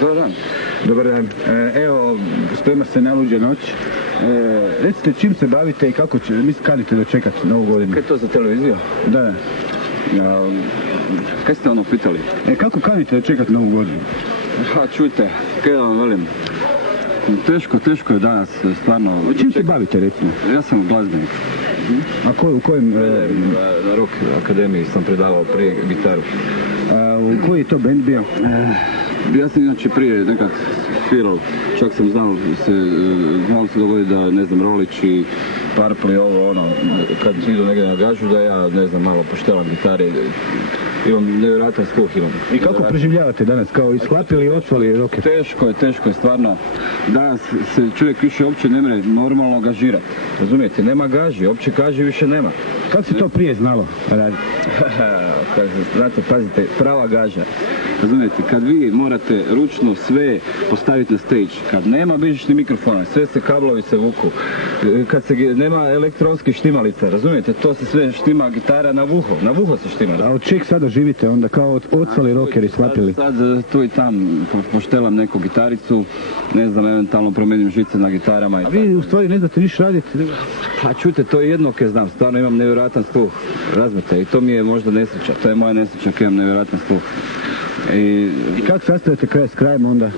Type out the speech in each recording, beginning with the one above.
Dobar dan. Dobar dan. Evo, sprema se najluđa noć. Recite čim se bavite i kako kanite dočekati Novu godinu? Kaj je to za televiziju? Da. Kaj ste ono pitali? Kako kanite dočekati Novu godinu? Čujte, kaj da vam velim. Teško je danas, stvarno. Čim se bavite, recimo? Ja sam glazbenik. A u kojem? Na Rock Akademiji sam predavao prije gitaru. U koji je to band bio? Ja sam inače prije nekak svirao, čak sam znao se dogoditi da, ne znam, Rolić i Purple i ovo, ono, kad idu negdje na gažu, da ja, ne znam, malo poštelam gitare, imam nevjerojatan sluh imam. I kako preživljavate danas, kao ishlapili i očvali roke? Teško je, stvarno. Danas se čovjek više uopće ne mre normalno gažirati, razumijete, nema gaži, uopće gaži više nema. Kako se to prije znalo raditi? Znate, pazite, prava gaža. Razumijete, kad vi morate ručno sve postaviti na stage, kad nema bežičnih mikrofona, sve se kablovi se vuku, kad se nema elektronskih štimalica, razumijete, to se sve štima gitara na vuho se štima. A od čeg sada živite onda, kao ocvali rockeri, slapili? Sad tu i tam poštelam neku gitaricu, ne znam, eventualno promijenim žice na gitarama. A vi u stvari ne znate više raditi? Pa čujte, to je jedno kaj znam, stvarno imam nevjerojatan sluh, razumijete, i to mi je možda nesreća, to je moja nesreća kaj imam nevjerojatan sluh. I kako sastavljate kraj s krajem onda?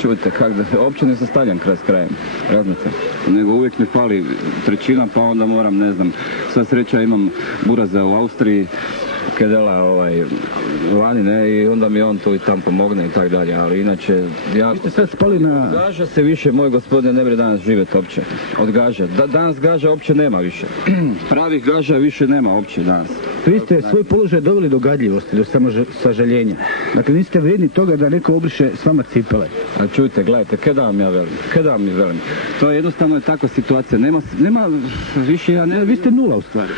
Čujte, uopće ne sastavljam kraj s krajem, razumijete, nego uvijek mi fali trećina, pa onda moram, ne znam, sva sreća imam buraza u Austriji, Kedela vani, ne, i onda mi on tu i tam pomogne i tak dalje, ali inače, ja... Vi ste sad spali na... Gaža se više, moj gospodine, ne mre danas živjeti uopće, od gaža. Danas gaža uopće nema više. Pravih gaža više nema uopće danas. Vi ste svoj položaj doveli do gadljivosti, do sažaljenja. Dakle, niste vrijedni toga da neko obriše s vama cipele. A čujte, gledajte, kaj da vam ja velim? To je jednostavno takva situacija, nema više, Vi ste nula u stvari.